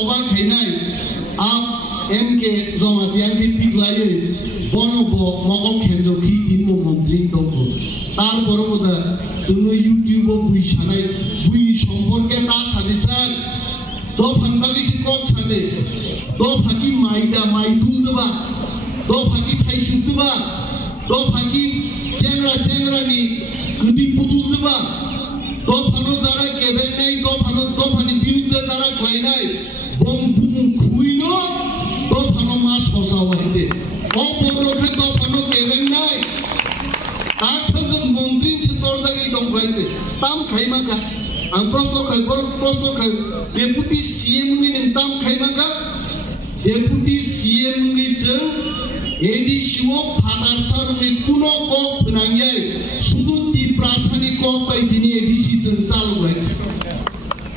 অবাক হয় নাই আপ এম কে জমাতিয়ানকে টিকলাইয়ে বনব মগল কেন্দ্রকি তিন মন্ত্রী দক্ষ তারপরে বোধা जोङो ইউটিউবও বুই সানাই বুই সম্পর্কে তা সাথে স্যার তো ফান্দালি চিকক সাথে তো ফাকি মাইদা মাই দুন্দবা তো ফাকি ফাইসুকবা তো ফাকি চেংরা নি গদি পুতুলবা তো ফানো যারা কেবেন নাই তো ফানি বিরুদ্ধে যারা খাই নাই বম বুম খুইনো তো ফানো মা সসা হইতে অপরকে তো ফানো কেবেন নাই তারপরে মন্ত্রী সে দরজাগি দংখাইতে তাম খাইমাকা आं प्रश्न खाय डेपुटी सीएम नि नोंताम खायमाका डेपुटी सीएम नि जों एडिसिओ फादारसार नि कुनो कक फनांगाय शुधु टिप्रासानि कक बायदिनि एडिसि जों चालुबाय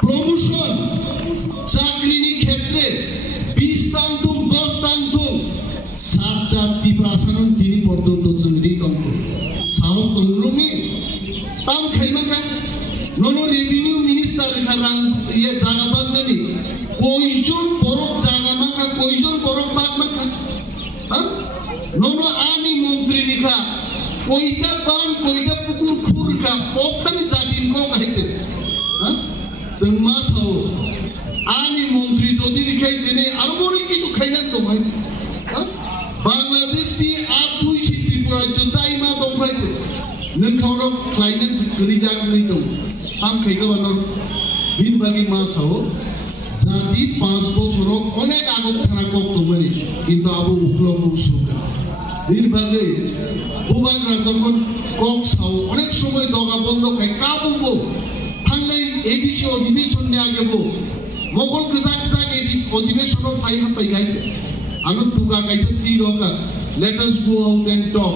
प्रमोशन चाकरिनि क्षेत्रे 20 तांथुम 10 तांथुम सात टिप्रासानन दिनि पर्यन्त जों रिकम साहस दंनि ताम खायमाका nono revenue minister karan ye jaga bagani koijon borok jaga maka koijon borok bag maka nono ani montri nikha koita ban koita pukur khurka pokhani jatin ko kahite jengma sao ani montri jodi nikhai jene arbori kitu khaina to bhai bangladesh ti a2 si tripura to chaima to bhai nengkhoro khlaina chikri jagni to आम खाइका बानर बिन बागी मासाव जाति 5 বছরক অনেক আগত থানা কক্ত মানে কিন্তু আবু উপলব্ধ সুকা বিন বাগে বুবাগরা যখন কক সাও অনেক সময় দগা বন্ধ খাই কাবুবো থাঙ্গাই এডিসি অধিবেশন নে আগেবো মগল গজাক জাক এডি অধিবেশন পাই হাপাই গাইতে আনো টুকা গাইছে সি রকা let us go out and talk